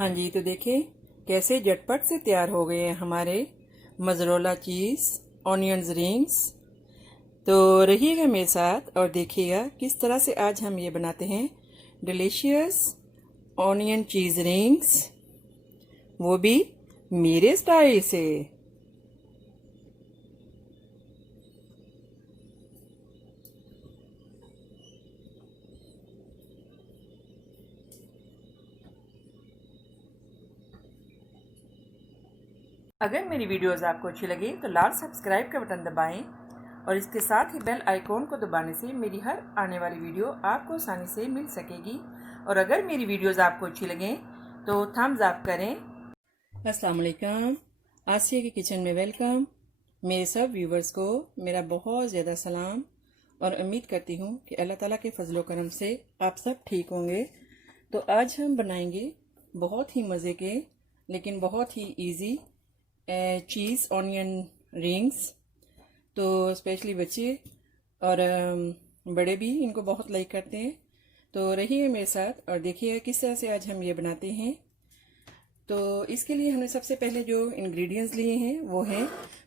हाँ जी, तो देखिए कैसे झटपट से तैयार हो गए हैं हमारे मोज़रेला चीज़ ऑनियंस रिंग्स। तो रहिएगा मेरे साथ और देखिएगा किस तरह से आज हम ये बनाते हैं डिलीशियस ऑनियन चीज़ रिंग्स, वो भी मेरे स्टाइल से। अगर मेरी वीडियोस आपको अच्छी लगे तो लाल सब्सक्राइब का बटन दबाएं और इसके साथ ही बेल आइकॉन को दबाने से मेरी हर आने वाली वीडियो आपको आसानी से मिल सकेगी। और अगर मेरी वीडियोस आपको अच्छी लगें तो थम्स अप करें। अस्सलाम वालेकुम, आसिया के किचन में वेलकम। मेरे सब व्यूवर्स को मेरा बहुत ज़्यादा सलाम और उम्मीद करती हूँ कि अल्लाह ताला के फजलो करम से आप सब ठीक होंगे। तो आज हम बनाएंगे बहुत ही मज़े के लेकिन बहुत ही इजी चीज़ ऑनियन रिंग्स। तो स्पेशली बच्चे और बड़े भी इनको बहुत लाइक करते हैं। तो रहिए मेरे साथ और देखिए किस तरह से आज हम ये बनाते हैं। तो इसके लिए हमने सबसे पहले जो इंग्रेडिएंट्स लिए हैं वो हैं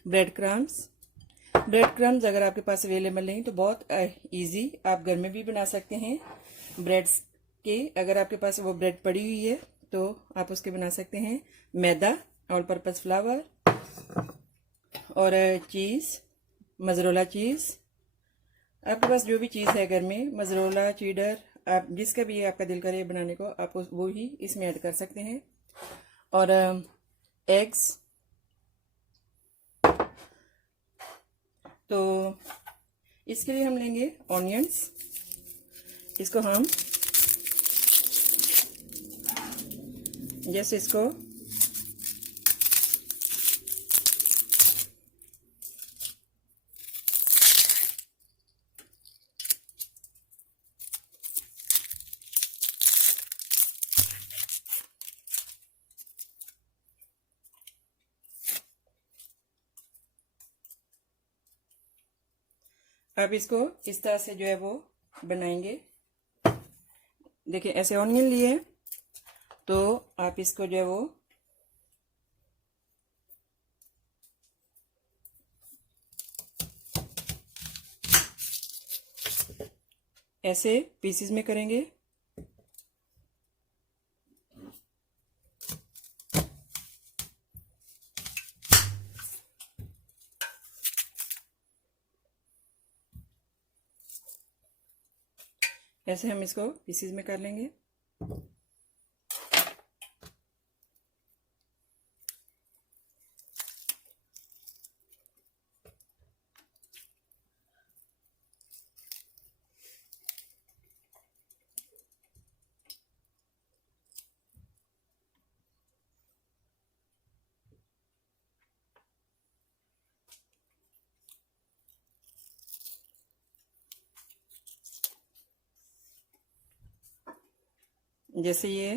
ब्रेड क्रम्स। ब्रेड क्रम्स अगर आपके पास अवेलेबल नहीं तो बहुत इजी आप घर में भी बना सकते हैं। ब्रेड्स के अगर आपके पास वो ब्रेड पड़ी हुई है तो आप उसके बना सकते हैं। मैदा, ऑल पर्पस फ्लावर और चीज़, मोज़रेला चीज़। आपके पास जो भी चीज़ है घर में, मोज़रेला, चीडर, आप जिसका भी आपका दिल करे बनाने को आप वो ही इसमें ऐड कर सकते हैं। और एग्स। तो इसके लिए हम लेंगे ऑनियंस। इसको हम जैसे इसको अब इसको इस तरह से जो है वो बनाएंगे। देखिए ऐसे ऑनियन लिए तो आप इसको जो है वो ऐसे पीसेस में करेंगे। ऐसे हम इसको पीसेस में कर लेंगे। जैसे ये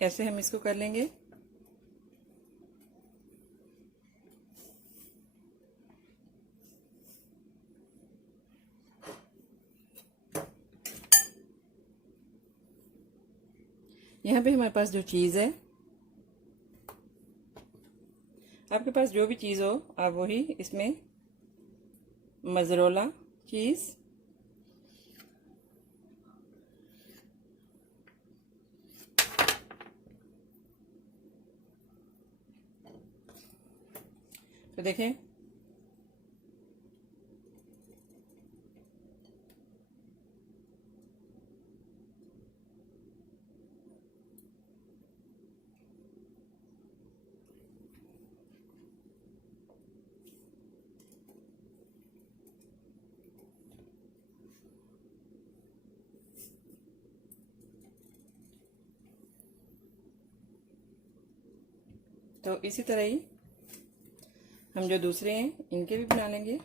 ऐसे हम इसको कर लेंगे। यहाँ पे हमारे पास जो चीज़ है, आपके पास जो भी चीज़ हो आप वही इसमें मोज़रेला चीज़, तो देखें तो इसी तरह ही हम जो दूसरे हैं इनके भी बना लेंगे।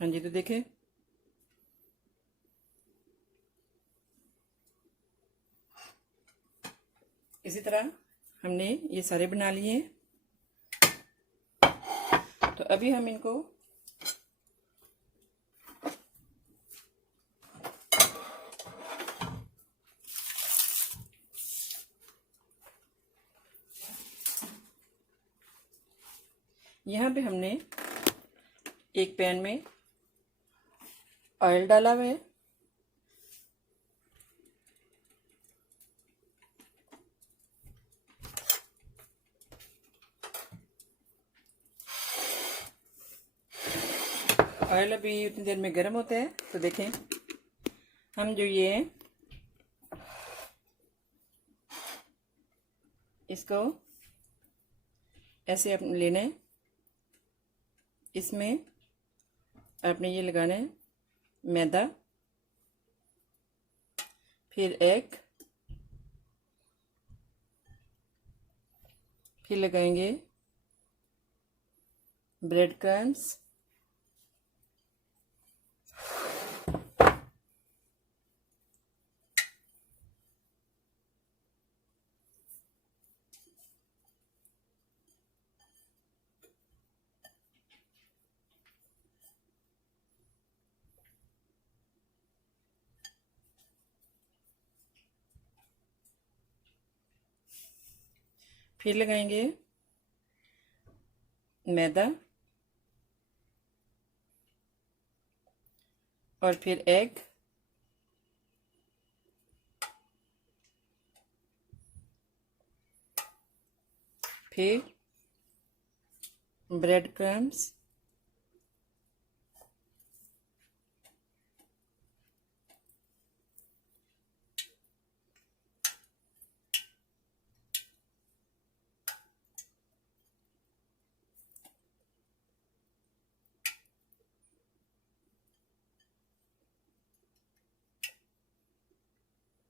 हाँ जी, तो देखें इसी तरह हमने ये सारे बना लिए हैं। तो अभी हम इनको यहाँ पे हमने एक पैन में ऑयल डाला हुआ है। ऑयल अभी उतनी देर में गर्म होता है। तो देखें हम जो ये इसको ऐसे अपने लेना है, इसमें आपने ये लगाना है मैदा, फिर एग, फिर लगाएंगे ब्रेड क्रम्स, फिर लगाएंगे मैदा और फिर एग, फिर ब्रेड क्रम्स,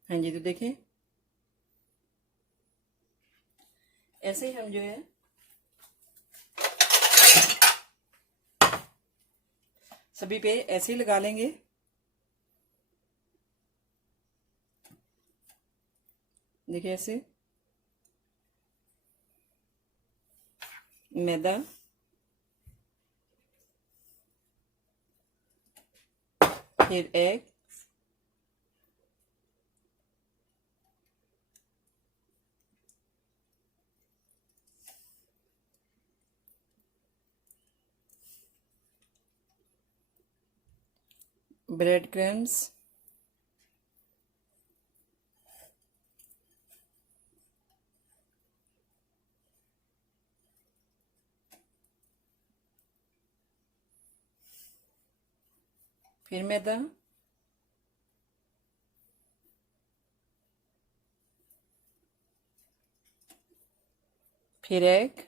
हाँ जी, तो देखें ऐसे ही हम जो है सभी पे ऐसे ही लगा लेंगे। देखिए ऐसे मैदा, फिर एग, ब्रेड क्रम्स, फिर मैदा, फिर एग,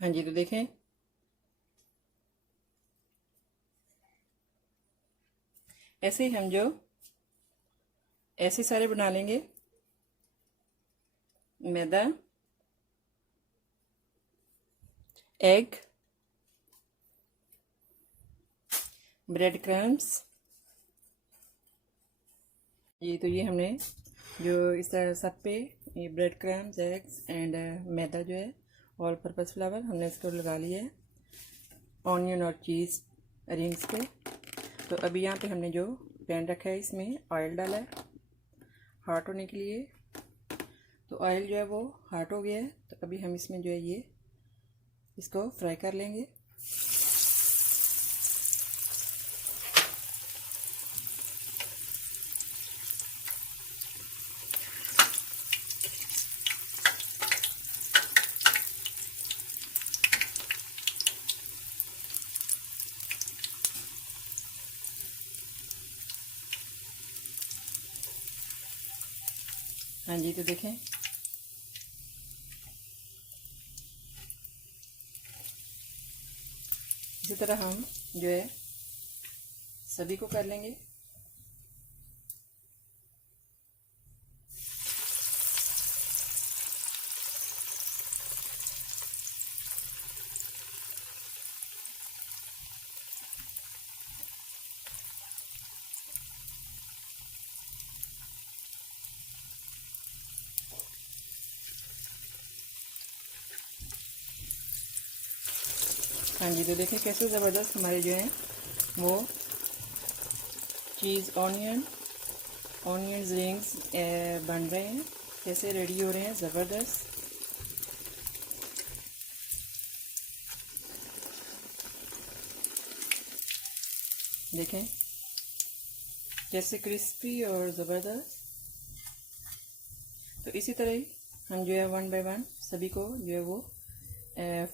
हाँ जी, तो देखें ऐसे ही हम जो ऐसे सारे बना लेंगे। मैदा, एग, ब्रेड क्रम्स, ये हमने जो इस तरह सब पे ये ब्रेड क्रम्स, एग्स एंड मैदा जो है ऑल पर्पस फ्लावर हमने इसको लगा लिया है ऑनियन और चीज़ रिंग्स पे। तो अभी यहाँ पे हमने जो पैन रखा है इसमें ऑयल डाला है हॉट होने के लिए। तो ऑयल जो है वो हॉट हो गया है। तो अभी हम इसमें जो है ये इसको फ्राई कर लेंगे। हाँ जी, तो देखें इसी तरह हम जो है सभी को कर लेंगे। हाँ जी, तो देखें कैसे ज़बरदस्त हमारे जो हैं वो चीज़ ऑनियन रिंग्स बन रहे हैं, कैसे रेडी हो रहे हैं, ज़बरदस्त। देखें कैसे क्रिस्पी और ज़बरदस्त। तो इसी तरह ही हम जो है 1 बाय 1 सभी को जो है वो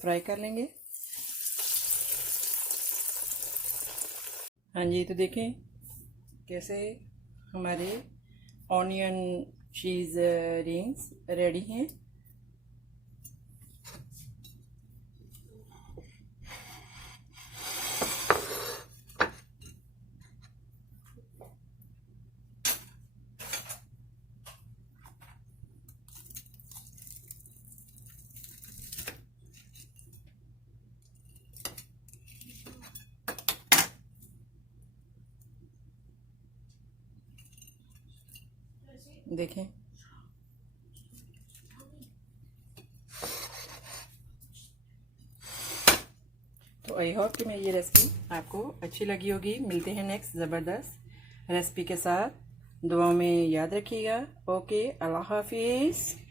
फ्राई कर लेंगे। हाँ जी, तो देखें कैसे हमारे ऑनियन चीज़ रिंग्स रेडी हैं। देखें तो आई होप कि मेरी ये रेसिपी आपको अच्छी लगी होगी। मिलते हैं नेक्स्ट ज़बरदस्त रेसिपी के साथ। दुआओं में याद रखिएगा। ओके, अल्लाह हाफिज़।